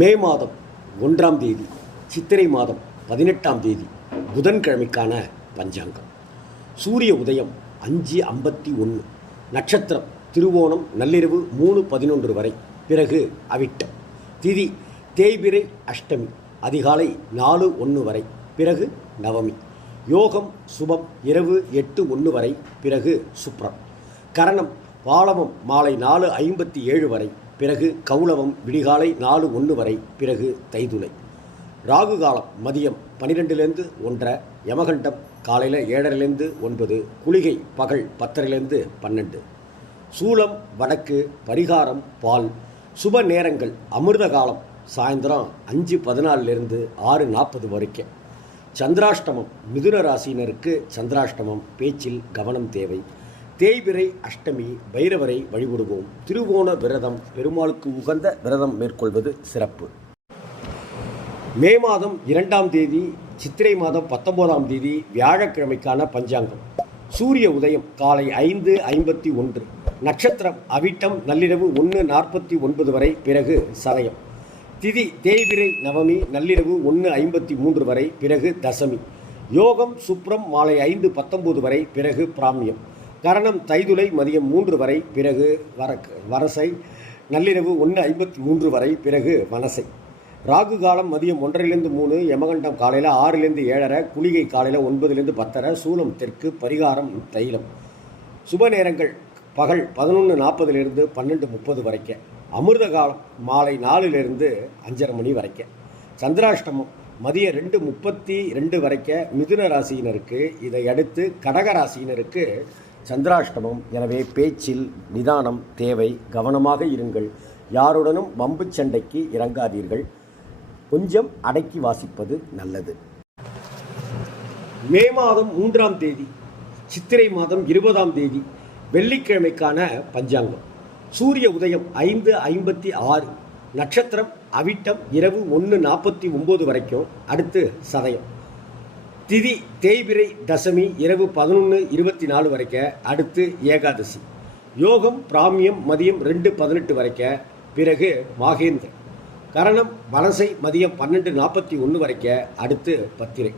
மே மாதம் ஒன்றாம் தேதி சித்திரை மாதம் பதினெட்டாம் தேதி புதன்கிழமைக்கான பஞ்சாங்கம். சூரிய உதயம் அஞ்சு ஐம்பத்தி ஒன்று நட்சத்திரம் திருவோணம் நள்ளிரவு மூணு பதினொன்று வரை பிறகு அவிட்டம். திதி தேய்பிரை அஷ்டமி அதிகாலை நாலு ஒன்று வரை பிறகு நவமி. யோகம் சுபம் இரவு எட்டு ஒன்று வரை பிறகு சுப்ரம். கரணம் பாலவம் மாலை நாலு ஐம்பத்தி ஏழு வரை பிறகு கௌளவம் விடிகாலை நாலு ஒன்று வரை பிறகு தைதுளை. ராகு காலம் மதியம் பன்னிரெண்டுலேருந்து ஒன்றரை யமகண்டம் காலையில் ஏழரைலேருந்து ஒன்பது குளிகை பகல் பத்தரைலேருந்து பன்னெண்டு. சூலம் வடக்கு பரிகாரம் பால். சுப நேரங்கள் அமிர்த காலம் சாயந்தரம் அஞ்சு பதினாலிருந்து ஆறு நாற்பது வரைக்கும். சந்திராஷ்டமம் மிதுன ராசினருக்கு சந்திராஷ்டமம் பேச்சில் கவனம் தேவை. தேய்பிரை அஷ்டமி பைரவரை வழிபடுவோம். திருவோண விரதம் பெருமாளுக்கு உகந்த விரதம் மேற்கொள்வது சிறப்பு. மே மாதம் இரண்டாம் தேதி சித்திரை மாதம் பத்தொன்பதாம் தேதி வியாழக்கிழமைக்கான பஞ்சாங்கம். சூரிய உதயம் காலை ஐந்து ஐம்பத்தி ஒன்று. நட்சத்திரம் அவிட்டம் நள்ளிரவு ஒன்று நாற்பத்தி ஒன்பது வரை பிறகு சதயம். திதி தேய்பிரை நவமி நள்ளிரவு ஒன்று ஐம்பத்தி மூன்று வரை பிறகு தசமி. யோகம் சுப்ரம் மாலை ஐந்து பத்தொன்பது வரை பிறகு பிராமியம். கரணம் தைதுளை மதியம் மூன்று வரை பிறகு வரக்கு வரசை. நள்ளிரவு ஒன்று ஐம்பத்தி மூன்று வரை பிறகு வனசை. ராகு காலம் மதியம் ஒன்றரைலேருந்து மூணு யமகண்டம் காலையில் ஆறுலேருந்து ஏழரை குளிகை காலையில் ஒன்பதுலேருந்து பத்தரை சூலம் தெற்கு பரிகாரம் தைலம். சுப நேரங்கள் பகல் பதினொன்று நாற்பதுலேருந்து பன்னெண்டு முப்பது வரைக்கும் அமிர்த காலம் மாலை நாலுலேருந்து அஞ்சரை மணி வரைக்கும் சந்திராஷ்டமம் மதியம் ரெண்டு முப்பத்தி ரெண்டு வரைக்கும் மிதுன ராசியினருக்கு இதை அடுத்து கடக ராசியினருக்கு சந்திராஷ்டமம். எனவே பேச்சில் நிதானம் தேவை. கவனமாக இருங்கள். யாருடனும் வம்பு சண்டைக்கு இறங்காதீர்கள். கொஞ்சம் அடக்கி வாசிப்பது நல்லது. மே மாதம் மூன்றாம் தேதி சித்திரை மாதம் இருபதாம் தேதி வெள்ளிக்கிழமைக்கான பஞ்சாங்கம். சூரிய உதயம் ஐந்து ஐம்பத்தி ஆறு நட்சத்திரம் அவிட்டம் இரவு ஒன்று நாற்பத்தி ஒம்பது வரைக்கும். அடுத்து சதயம். திதி தேய்பிரை தசமி இரவு பதினொன்று இருபத்தி நாலு வரைக்க அடுத்து ஏகாதசி. யோகம் பிராமியம் மதியம் ரெண்டு பதினெட்டு வரைக்க பிறகு மாகேந்திரன் கரணம் வலசை மதியம் பன்னெண்டு நாற்பத்தி ஒன்று வரைக்க அடுத்து பத்திரை.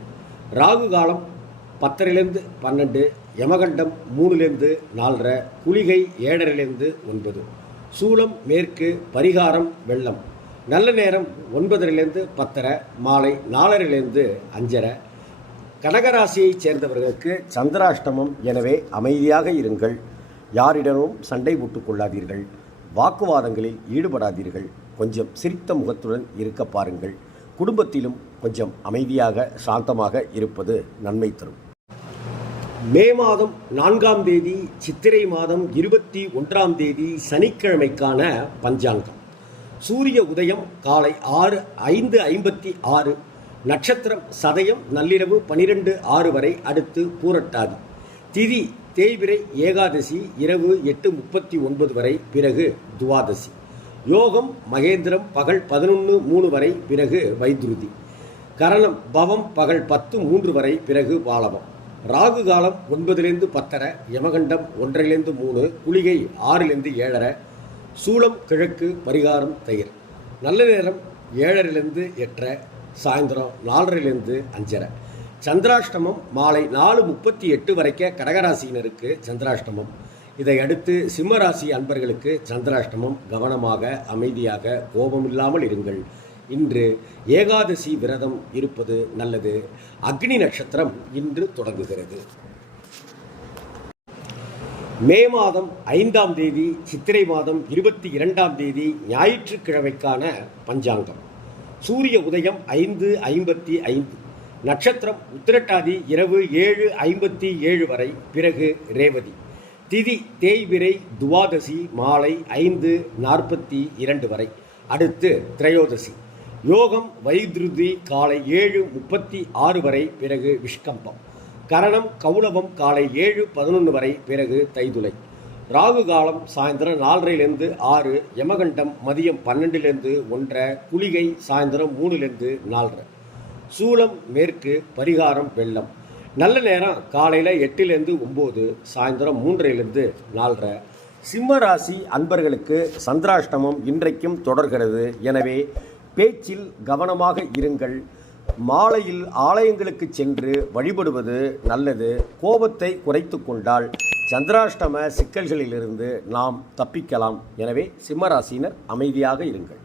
ராகு காலம் பத்தரைலேருந்து பன்னெண்டு யமகண்டம் மூணுலேருந்து நாலரை குளிகை ஏழரைலேருந்து ஒன்பது. சூலம் மேற்கு பரிகாரம் வெள்ளம். நல்ல நேரம் ஒன்பதரைலேருந்து பத்தரை மாலை நாலரைலேருந்து அஞ்சரை கடகராசியைச் சேர்ந்தவர்களுக்கு சந்திராஷ்டமம் எனவே அமைதியாக இருங்கள். யாரிடமும் சண்டை போட்டுக் கொள்ளாதீர்கள். வாக்குவாதங்களில் ஈடுபடாதீர்கள். கொஞ்சம் சிரித்த முகத்துடன் இருக்க பாருங்கள். குடும்பத்திலும் கொஞ்சம் அமைதியாக சாந்தமாக இருப்பது நன்மை தரும். மே மாதம் நான்காம் தேதி சித்திரை மாதம் இருபத்தி ஒன்றாம் தேதி சனிக்கிழமைக்கான பஞ்சாங்கம். சூரிய உதயம் காலை ஆறு ஐந்து ஐம்பத்தி ஆறு நட்சத்திரம் சதயம் நள்ளிரவு பனிரெண்டு ஆறு வரை அடுத்து பூரட்டாதி. திதி தேய்பிரை ஏகாதசி இரவு எட்டு முப்பத்தி ஒன்பது வரை பிறகு துவாதசி. யோகம் மகேந்திரம் பகல் பதினொன்று மூணு வரை பிறகு வைத்ருதி. கரணம் பவம் பகல் பத்து மூன்று வரை பிறகு பாலவம். ராகு காலம் ஒன்பதுலேருந்து பத்தரை யமகண்டம் ஒன்றிலேருந்து மூணு குளிகை ஆறிலேருந்து ஏழரை சூளம் கிழக்கு பரிகாரம் தயிர். நல்ல நேரம் ஏழரிலிருந்து எட்டரை சாயந்தரம் நாலரைலேருந்து அஞ்சரை. சந்திராஷ்டமம் மாலை நாலு முப்பத்தி எட்டு வரைக்கும் கடகராசியினருக்கு சந்திராஷ்டமம். இதை அடுத்து சிம்மராசி அன்பர்களுக்கு சந்திராஷ்டமம். கவனமாக அமைதியாக கோபமில்லாமல் இருங்கள். இன்று ஏகாதசி விரதம் இருப்பது நல்லது. அக்னி நட்சத்திரம் இன்று தொடங்குகிறது. மே மாதம் ஐந்தாம் தேதி சித்திரை மாதம் இருபத்தி இரண்டாம் தேதி ஞாயிற்றுக்கிழமைக்கான பஞ்சாங்கம். சூரிய உதயம் ஐந்து ஐம்பத்தி ஐந்து. நட்சத்திரம் உத்திரட்டாதி இரவு ஏழு ஐம்பத்தி ஏழு வரை. பிறகு ரேவதி. திதி தேய்விரை துவாதசி மாலை ஐந்து நாற்பத்தி இரண்டு வரை. அடுத்து திரையோதசி. யோகம் வைத்ருதி காலை ஏழு முப்பத்தி ஆறு வரை. பிறகு விஷ்கம்பம். கரணம் கௌலவம் காலை ஏழு பதினொன்று வரை. பிறகு தைதுளை. ராகு காலம் சாயந்தரம் நாலரைலேருந்து ஆறு யமகண்டம் மதியம் பன்னெண்டுலேருந்து ஒன்றரை குளிகை சாயந்தரம் மூணுலேருந்து நாலரை. சூலம் மேற்கு பரிகாரம் வெள்ளம். நல்ல நேரம் காலையில் எட்டுலேருந்து ஒம்பது சாயந்தரம் மூன்றையிலேருந்து நாலரை. சிம்ம ராசி அன்பர்களுக்கு சந்திராஷ்டமம் இன்றைக்கும் தொடர்கிறது. எனவே பேச்சில் கவனமாக இருங்கள். மாலையில் ஆலயங்களுக்கு சென்று வழிபடுவது நல்லது. கோபத்தை குறைத்து கொண்டால் சந்திராஷ்டம சிக்கல்களிலிருந்து நாம் தப்பிக்கலாம். எனவே சிம்மராசினர் அமைதியாக இருங்கள்.